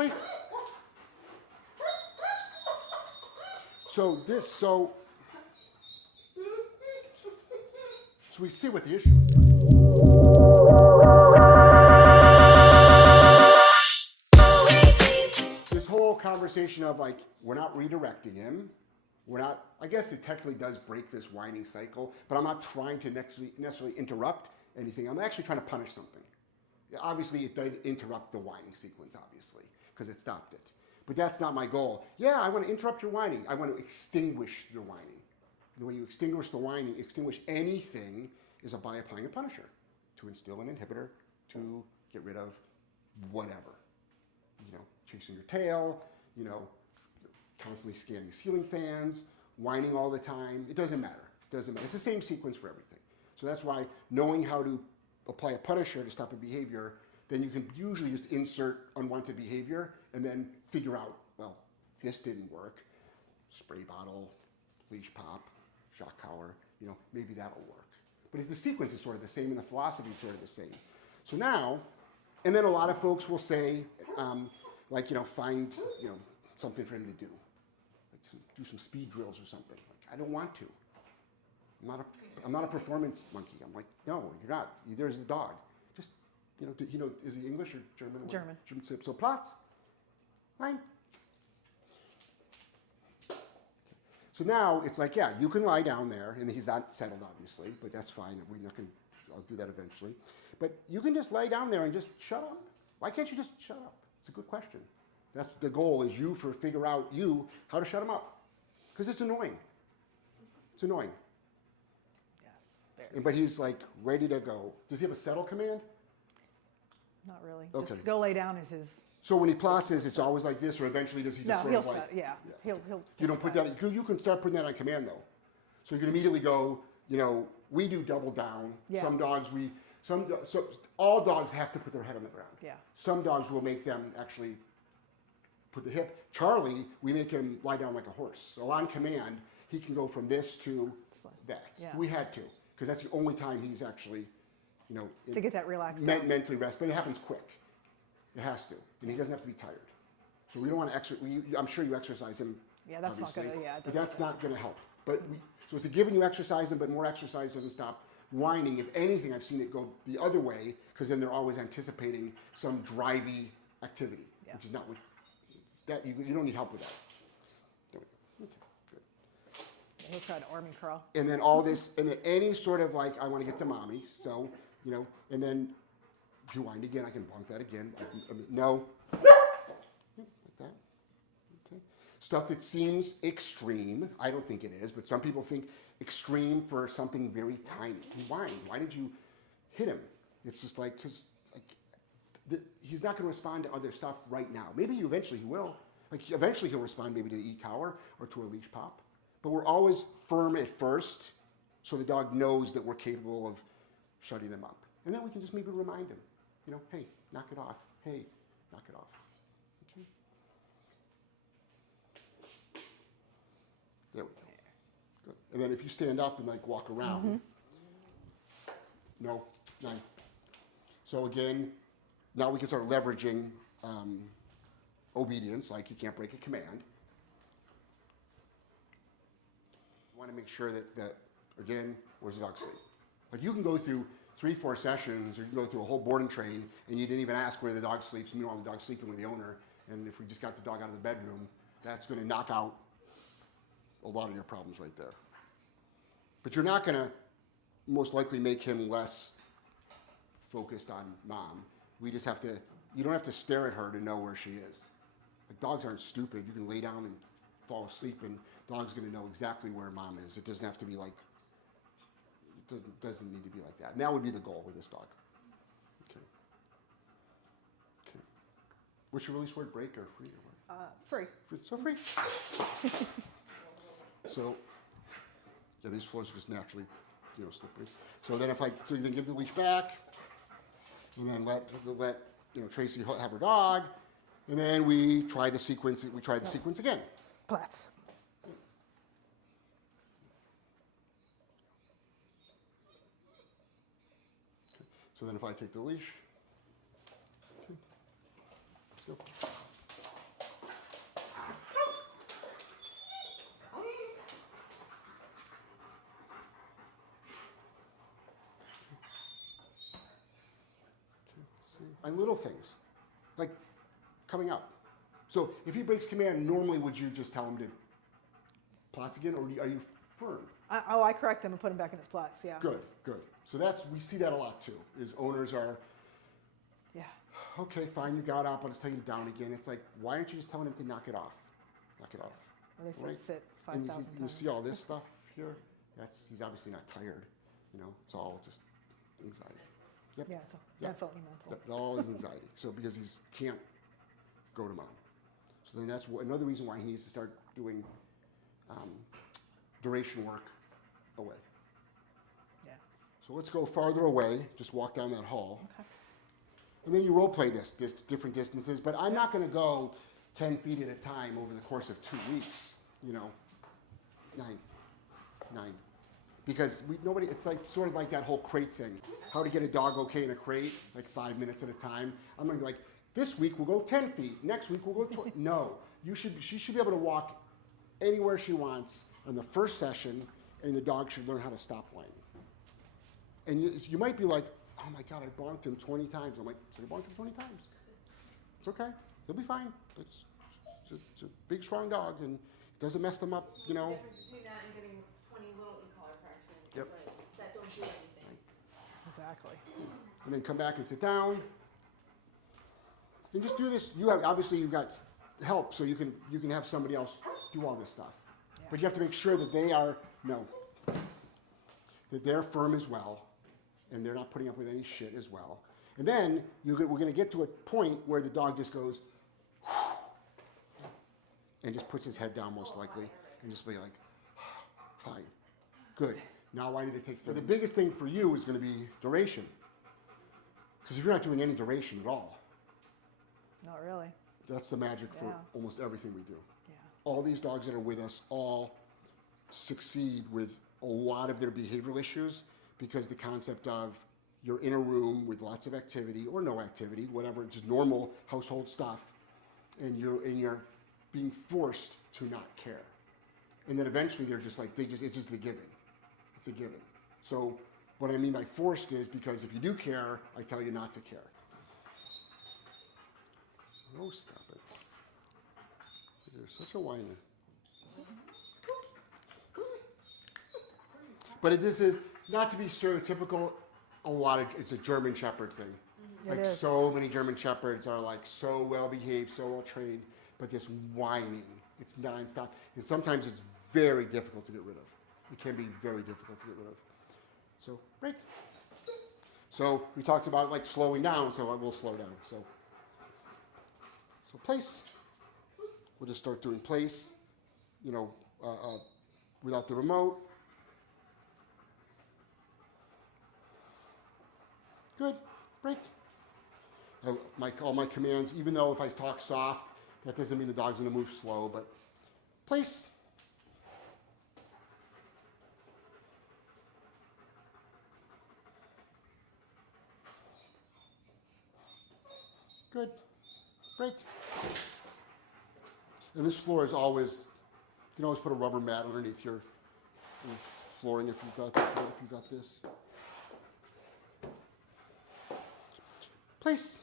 Place. So we see what the issue is. This whole conversation of like, we're not redirecting him. We're not, I guess it technically does break this whining cycle, but I'm not trying to necessarily interrupt anything. I'm actually trying to punish something. Obviously, it did interrupt the whining sequence, obviously, because it stopped it. But that's not my goal. Yeah, I want to interrupt your whining. I want to extinguish your whining. The way you extinguish the whining, extinguish anything, is by applying a punisher to instill an inhibitor to get rid of whatever. You know, chasing your tail, you know, constantly scanning ceiling fans, whining all the time. It doesn't matter. It doesn't matter. It's the same sequence for everything. So that's why knowing how to apply a punisher to stop a behavior, then you can usually just insert unwanted behavior and then figure out, well, this didn't work. Spray bottle, leash pop, shock collar, you know, maybe that'll work. But the sequence is sort of the same and the philosophy is sort of the same. So now, and then a lot of folks will say, like, you know, find, you know, something for him to do. Like do some speed drills or something. Like, I don't want to. I'm not a performance monkey. I'm like, no, you're not. There's the dog. Just, you know, is he English or German? German. So Platz. Fine. So now it's like, yeah, you can lie down there, and he's not settled, obviously, but that's fine. I'll do that eventually. But you can just lay down there and just shut up. Why can't you just shut up? It's a good question. That's the goal, is figure out how to shut him up. Because it's annoying. It's annoying. Yes. Very. But he's like ready to go. Does he have a settle command? Not really. Okay. Just go lay down is his. So when he plots, it's always like this, or eventually does he just sort of like? Yeah. He'll. You don't put that. You can start putting that on command though. So you can immediately go. You know, we do double down. Yeah. Some dogs so all dogs have to put their head on the ground. Yeah. Some dogs will make them actually put the hip. Charlie, we make him lie down like a horse. So on command, he can go from this to that. Yeah. We had to, because that's the only time he's actually, you know, To get that relaxed. mentally rest. But it happens quick. It has to, and he doesn't have to be tired. So we don't want to I'm sure you exercise him. Yeah, that's obviously, not gonna. Yeah. but that's not going to help. But so it's a given you exercise him, but more exercise doesn't stop whining. If anything, I've seen it go the other way, because then they're always anticipating some drivey activity, which is not what that you don't need help with that. There we go. Okay, good. He'll try to army crawl. And then all this, and then any sort of like, I want to get to mommy, so, you know, and then you whine again, I can bonk that again. No. Like that. Okay. Stuff that seems extreme, I don't think it is, but some people think extreme for something very tiny. He whined. Why did you hit him? It's just like, because he's not going to respond to other stuff right now. Maybe eventually he will. Like eventually he'll respond maybe to the e-collar or to a leash pop. But we're always firm at first, so the dog knows that we're capable of shutting them up. And then we can just maybe remind him, you know, hey, knock it off. Hey, knock it off. Okay. There we go. Good. And then if you stand up and like walk around, no, none. So again, now we can start leveraging obedience, like you can't break a command. You want to make sure that again, where's the dog sleep? Like you can go through 3-4 sessions, or you can go through a whole board and train, and you didn't even ask where the dog sleeps. Meanwhile, the dog's sleeping with the owner, and if we just got the dog out of the bedroom, that's going to knock out a lot of your problems right there. But you're not going to most likely make him less focused on mom. We just have to, you don't have to stare at her to know where she is. Like dogs aren't stupid. You can lay down and fall asleep, and dog's going to know exactly where mom is. It doesn't have to be like, it doesn't need to be like that. And that would be the goal with this dog. Okay. Okay. What's your release word, break or free? Or what? Free. So free. So, yeah, these floors are just naturally, you know, slippery. So then so you then give the leash back, and then let you know, Tracy have her dog, and then we try the sequence. We try the sequence again. Platz. So then if I take the leash, okay, let's go. on little things, like coming up. So if he breaks command, normally would you just tell him to plots again, or are you firm? I correct him and put him back in his plots. Yeah. Good, good. So we see that a lot too, is owners are, Yeah. okay, fine, you got up, I'll just take him down again. It's like, why aren't you just telling him to knock it off? Knock it off. Or they said Right. sit And 5,000 you times. see all this stuff here? He's obviously not tired. It's all just anxiety. Yep. Yeah, it's Yep. definitely mental. That all is anxiety. So because he can't go to mom. So then that's another reason why he needs to start doing duration work away. Yeah. So let's go farther away. Just walk down that hall. Okay. And then you role play this different distances. But I'm not going to go 10 feet at a time over the course of 2 weeks. 9. Because nobody, it's like sort of like that whole crate thing. How to get a dog okay in a crate, like 5 minutes at a time. I'm gonna be like, this week we'll go 10 feet, next week we'll go 20. No, she should be able to walk anywhere she wants on the first session, and the dog should learn how to stop whining. And you might be like, oh my God, I bonked him 20 times. I'm like, so you bonked him 20 times. It's okay, he'll be fine. It's a big, strong dog, and it doesn't mess them up, The difference between that and getting 20 little e-collar corrections Yep. is like, that don't do anything. Exactly. And then come back and sit down. And just do this. You've got help, so you can have somebody else do all this stuff. Yeah. But you have to make sure that that they're firm as well, and they're not putting up with any shit as well. And then we're going to get to a point where the dog just goes and just puts his head down, most likely, and just be like, fine, good. Now why did it take 30? The biggest thing for you is going to be duration. Because if you're not doing any duration at all, Not really. that's the magic for Yeah. almost everything we do. Yeah. All these dogs that are with us all succeed with a lot of their behavioral issues because the concept of you're in a room with lots of activity or no activity, whatever, just normal household stuff, and you're being forced to not care. And then eventually they're just like, it's just a given. It's a given. So what I mean by forced is because if you do care, I tell you not to care. Oh, stop it. You're such a whiner. But this is, not to be stereotypical, it's a German Shepherd thing. It Like is. so many German Shepherds are like so well behaved, so well trained, but this whining, it's nonstop. And sometimes it's very difficult to get rid of. It can be very difficult to get rid of. So, break. So we talked about like slowing down, so I will slow down. So place. We'll just start doing place, without the remote. Good, break. All my commands, even though if I talk soft, that doesn't mean the dog's gonna move slow, but place. Good, break. And this floor is always, you can always put a rubber mat underneath your flooring if you've got this. Place.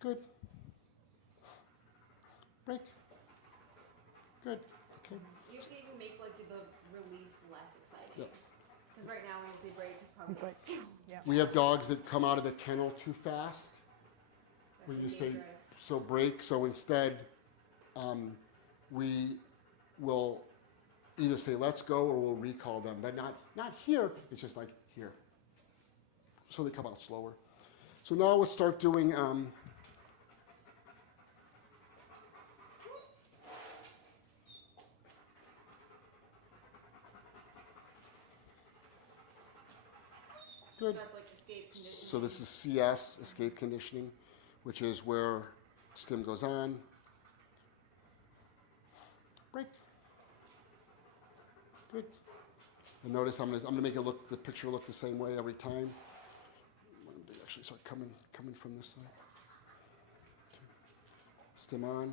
Good. Break. Good. Okay. You should even make like the release less exciting. Yep. Because right now when you say break, it's probably It's like, yeah. We have dogs that come out of the kennel too fast. We just say, dangerous. so break. So instead, we will either say let's go or we'll recall them, but not here. It's just like here. So they come out slower. So now let's start doing good. That's like escape conditioning. So this is CS, escape conditioning, which is where stim goes on. Break. Good. And notice I'm gonna make the picture look the same way every time. They actually start coming from this side. Okay. Stim on.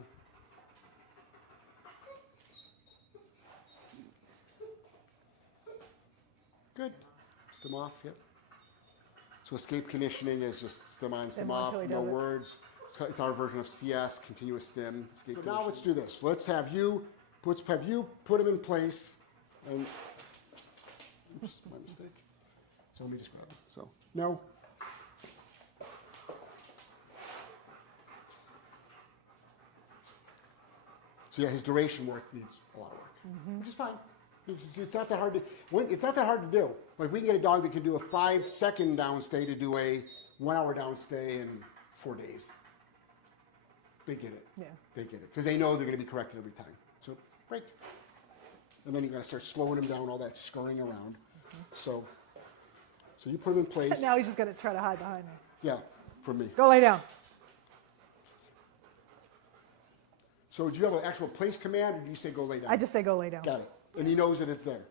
Good. Stim off, yep. So escape conditioning is just stim on, Stim stim on off, till he no does it. words. It's our version of CS, continuous stim. Escape so now let's do this. Let's have you put him in place. And oops, my mistake. So let me just grab it. So no. So yeah, his duration work needs a lot of work, which is fine. It's not that hard to. It's not that hard to do. Like we can get a dog that can do a 5-second downstay to do a 1 hour downstay in 4 days. They get it. Yeah. They get it because they know they're going to be corrected every time. So break, and then you got to start slowing him down. All that scurrying around. So you put him in place. Now he's just going to try to hide behind me. Yeah, for me. Go lay down. So do you have an actual place command, or do you say go lay down? I just say go lay down. Got it. And he knows that it's there.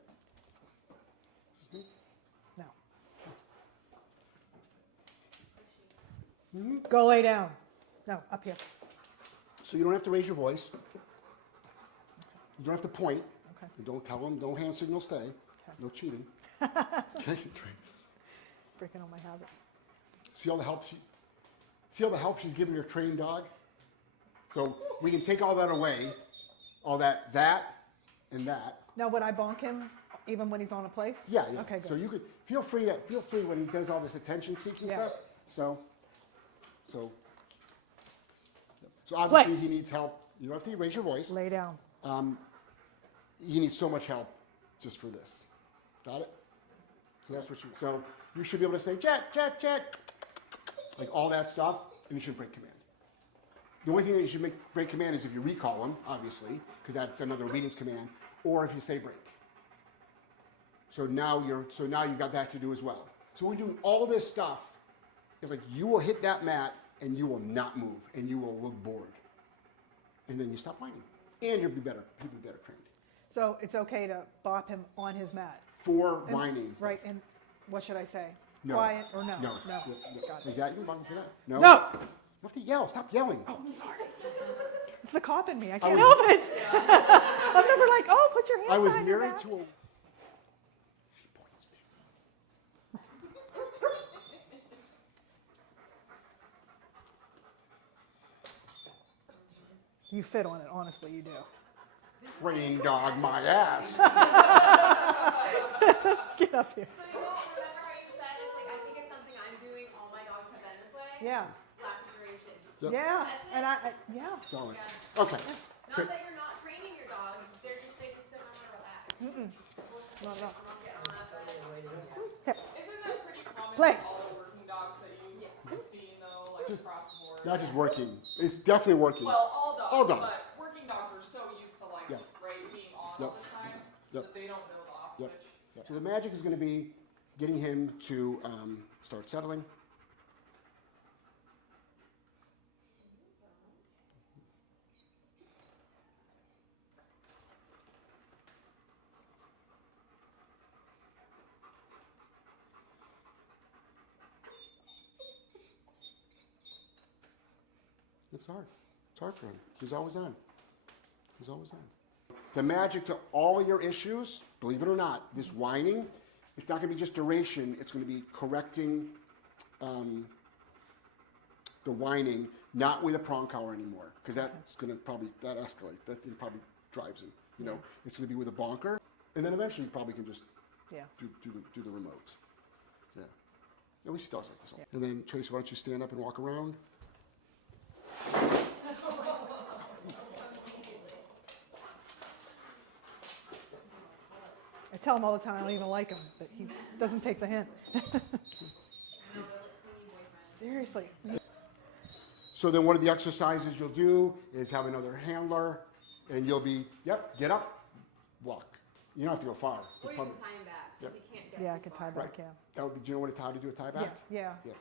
No. Go lay down. No, up here. So you don't have to raise your voice. You don't have to point. Okay. And don't tell him, no hand signal, stay. No cheating. Okay. Breaking all my habits. See all the help she's giving her trained dog? So we can take all that away, all that, and that. Now, would I bonk him even when he's on a place? Yeah. Okay, good. So you could feel free when he does all this attention-seeking Yeah. stuff. So obviously Place. he needs help. You don't have to raise your voice. Lay down. He needs so much help just for this. Got it? So that's what you should be able to say jet, like all that stuff, and you should break command. The only thing that you should break command is if you recall him, obviously, because that's another obedience command, or if you say break. So now you've got that to do as well. So we're doing all this stuff. It's like you will hit that mat and you will not move and you will look bored. And then you stop whining. And you'll be better. People be better trained. So it's okay to bop him on his mat. For whining. and stuff. Right, and what should I say? No. Quiet or no? No. No. No. Got Like it. that? You bump for that? No. No! You have to yell. Stop yelling. Oh, It's the cop in me. I I can't was- help it. I'm never like, oh, put your hands I was behind your married back. to a. She points. You fit on it, honestly, you do. Trained dog, my ass. Get up here. So remember how you said it's like I think it's something I'm doing. All my dogs have been this way. Yeah. Lack of duration. Yep. Yeah. That's it. And yeah. It's all right. Yeah. Okay. Not that you're not training your dogs. They just don't want to relax. No. I'm not getting on that bed. Okay. Isn't that pretty common Place. with all the working dogs that you've seen though, like across the board? Not just working. It's definitely working. Well, all dogs. All dogs. But working dogs are so used to like Yeah. being on Yep. all the time Yep. that they don't know the off Yep. switch. Yep. So the magic is going to be getting him to start settling. It's hard. It's hard for him. He's always on. He's always on. The magic to all your issues, believe it or not, this whining, it's not going to be just duration. It's going to be correcting the whining, not with a prong collar anymore, because that's going to probably escalate. That probably drives him. You know, it's going to be with a bonker, and then eventually you probably can just Yeah. do the remote. Yeah. Yeah, we see dogs like this. And then Tracy, why don't you stand up and walk around? I tell him all the time I don't even like him, but he doesn't take the hint. Seriously. So then one of the exercises you'll do is have another handler, and you'll be, yep, get up, walk. You don't have to go far. Or you can tie him back so Yep. he can't get Yeah, I too can far. tie back, yeah. That would be, do you know how to do a tie back? Yeah. Yeah,